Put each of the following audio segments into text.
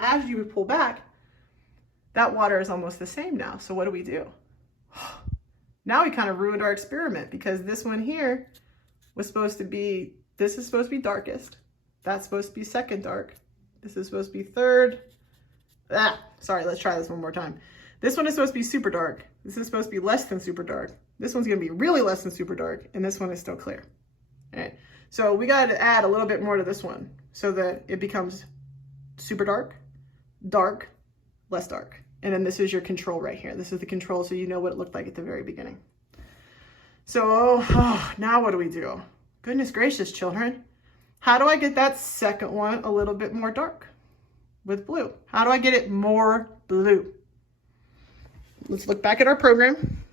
as you pull back, that water is almost the same now. So what do we do? Now we kind of ruined our experiment because this one here was supposed to be, this is supposed to be darkest. That's supposed to be second dark. This is supposed to be third. Sorry, let's try this one more time. This one is supposed to be super dark. This is supposed to be less than super dark. This one's gonna be really less than super dark, and this one is still clear. All right, so we gotta add a little bit more to this one so that it becomes super dark, dark, less dark. And then this is your control right here. This is the control so you know what it looked like at the very beginning. So now what do we do? Goodness gracious, children. How do I get that second one a little bit more dark with blue? How do I get it more blue? Let's look back at our program.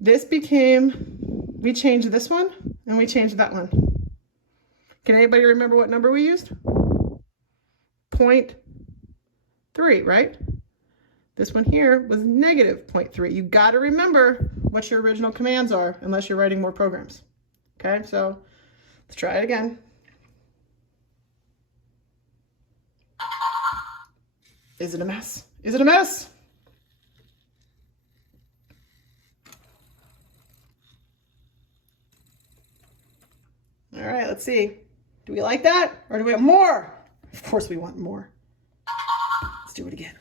This became, we changed this one and we changed that one. Can anybody remember what number we used? 0.3, right? This one here was negative 0.3. You got to remember what your original commands are unless you're writing more programs. Okay, so let's try it again. Is it a mess? Is it a mess? All right, let's see. Do we like that or do we want more? Of course we want more. Let's do it again.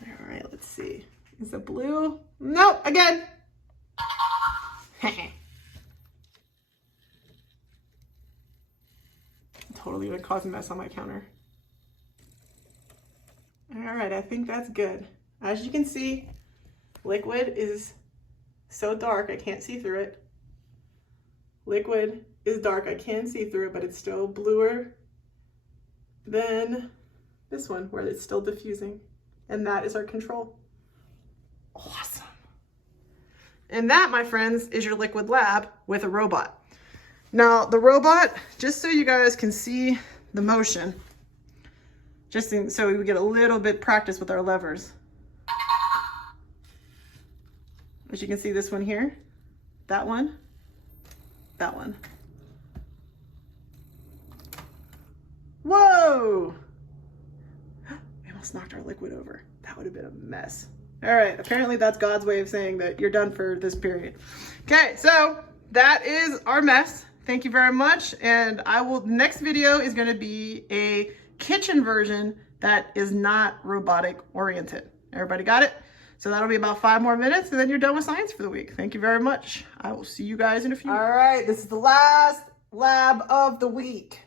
All right, let's see. Is it blue? No, again. Totally gonna cause a mess on my counter. All right, I think that's good. As you can see, liquid is so dark I can't see through it. Liquid is dark, I can see through it, but it's still bluer than this one where it's still diffusing. And that is our control. Awesome. And that, my friends, is your liquid lab with a robot. Now the robot, just so you guys can see the motion, so we get a little bit practice with our levers. As you can see, this one here, that one, that one. Whoa! We almost knocked our liquid over. That would have been a mess. All right, apparently that's God's way of saying that you're done for this period. Okay, so that is our mess. Thank you very much. And next video is gonna be a kitchen version that is not robotic oriented. Everybody got it? So that'll be about 5 more minutes and then you're done with science for the week. Thank you very much. I will see you guys in a few. All right, this is the last lab of the week.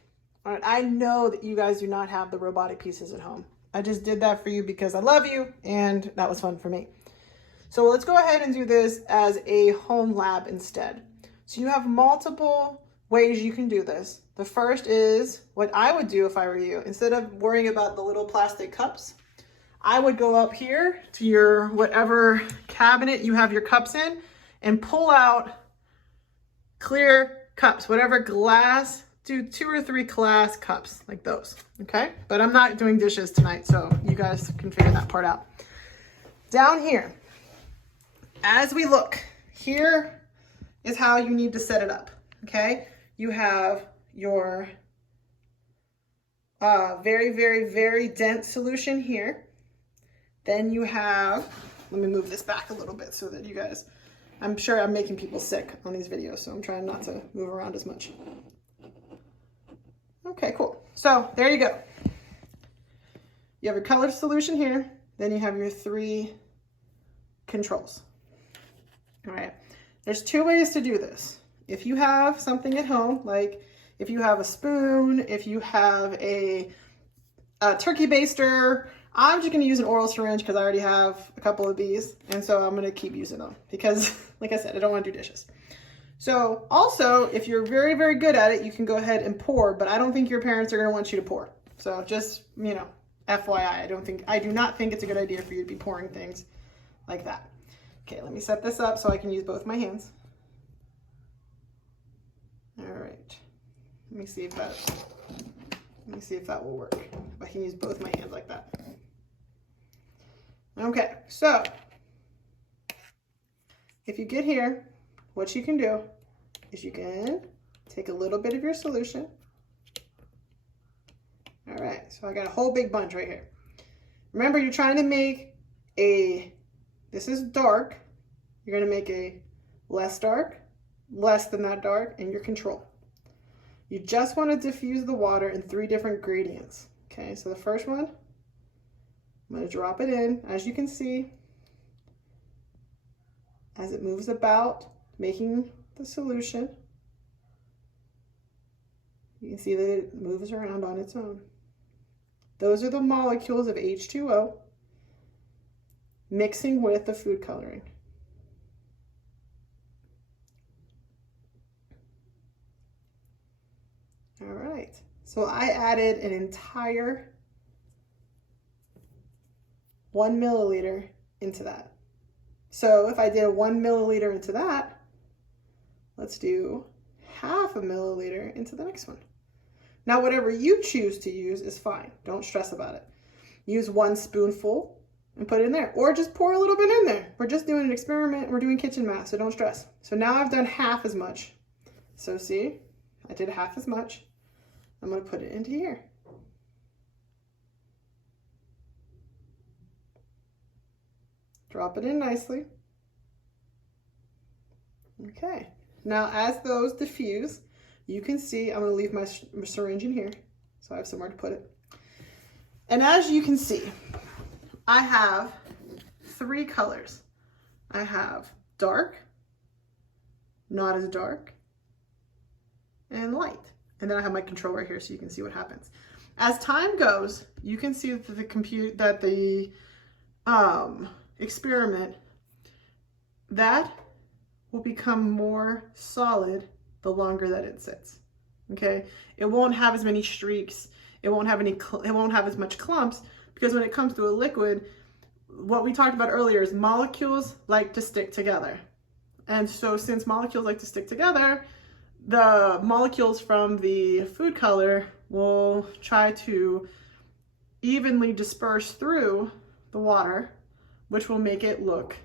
All right, I know that you guys do not have the robotic pieces at home. I just did that for you because I love you and that was fun for me. So let's go ahead and do this as a home lab instead. So you have multiple ways you can do this. The first is what I would do if I were you. Instead of worrying about the little plastic cups, I would go up here to your whatever cabinet you have your cups in and pull out clear cups, whatever glass, do 2 or 3 glass cups like those, okay? But I'm not doing dishes tonight, so you guys can figure that part out. Down here, as we look, here is how you need to set it up, okay? You have your very, very, very dense solution here. Then you have, let me move this back a little bit so that you guys, I'm sure I'm making people sick on these videos, so I'm trying not to move around as much. Okay, cool. So there you go. You have your color solution here. Then you have your 3 controls. All right. There's 2 ways to do this. If you have something at home, like if you have a spoon, if you have a turkey baster, I'm just going to use an oral syringe because I already have a couple of these. And so I'm going to keep using them because, like I said, I don't want to do dishes. So also, if you're very, very good at it, you can go ahead and pour, but I don't think your parents are going to want you to pour. So just, you know, FYI, I do not think it's a good idea for you to be pouring things like that. Okay, let me set this up so I can use both my hands. All right. Let me see if that will work. If I can use both my hands like that. Okay, so if you get here, what you can do is you can take a little bit of your solution. All right, so I got a whole big bunch right here. Remember, you're trying to make this is dark. You're gonna make a less dark, less than that dark, and your control. You just want to diffuse the water in 3 different gradients. Okay, so the first one, I'm going to drop it in. As you can see, as it moves about, making the solution, you can see that it moves around on its own. Those are the molecules of H2O mixing with the food coloring. All right, so I added an entire 1 milliliter into that. So if I did 1 milliliter into that, let's do half a milliliter into the next one. Now, whatever you choose to use is fine. Don't stress about it. Use 1 spoonful and put it in there, or just pour a little bit in there. We're just doing an experiment. We're doing kitchen math, so don't stress. So now I've done half as much. So see, I did half as much. I'm going to put it into here. Drop it in nicely. Okay, now as those diffuse, you can see, I'm going to leave my syringe in here so I have somewhere to put it. And as you can see, I have 3 colors. I have dark, not as dark, and light. And then I have my control right here so you can see what happens. As time goes, you can see that the experiment, that will become more solid the longer that it sits. Okay, it won't have as many streaks. It won't have as much clumps, because when it comes to a liquid, what we talked about earlier is molecules like to stick together. And so since molecules like to stick together, the molecules from the food color will try to evenly disperse through the water, which will make it look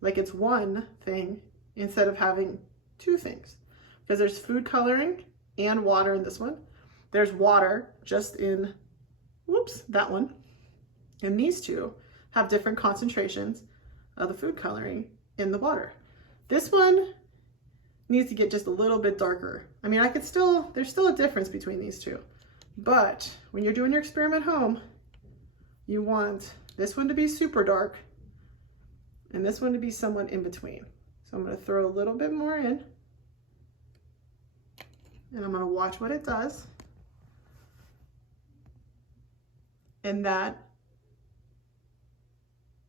like it's one thing instead of having 2 things. Because there's food coloring and water in this one. There's water just in, whoops, that one. And these 2 have different concentrations of the food coloring in the water. This one needs to get just a little bit darker. I mean, there's still a difference between these 2. But when you're doing your experiment home, you want this one to be super dark and this one to be somewhat in between. So I'm going to throw a little bit more in, and I'm going to watch what it does. And that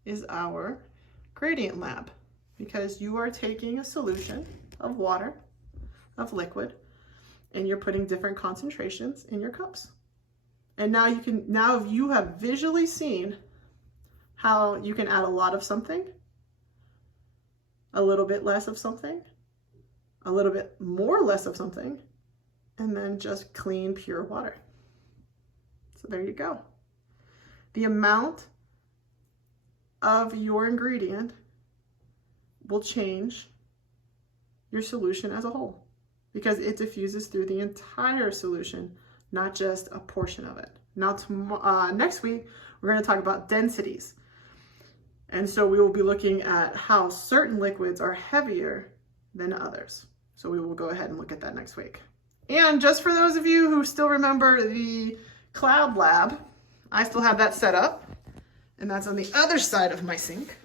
is our gradient lab, because you are taking a solution of water, of liquid, and you're putting different concentrations in your cups. And now you have visually seen how you can add a lot of something, a little bit less of something, a little bit more less of something, and then just clean, pure water. So there you go. The amount of your ingredient will change your solution as a whole, because it diffuses through the entire solution, not just a portion of it. Now, next week, we're going to talk about densities. And so we will be looking at how certain liquids are heavier than others. So we will go ahead and look at that next week. And just for those of you who still remember the cloud lab, I still have that set up, and that's on the other side of my sink.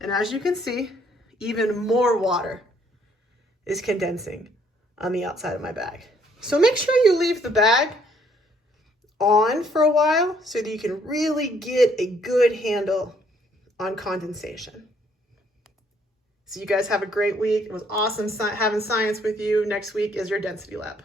And as you can see, even more water is condensing on the outside of my bag. So make sure you leave the bag on for a while so that you can really get a good handle on condensation. So you guys have a great week. It was awesome having science with you. Next week is your density lab.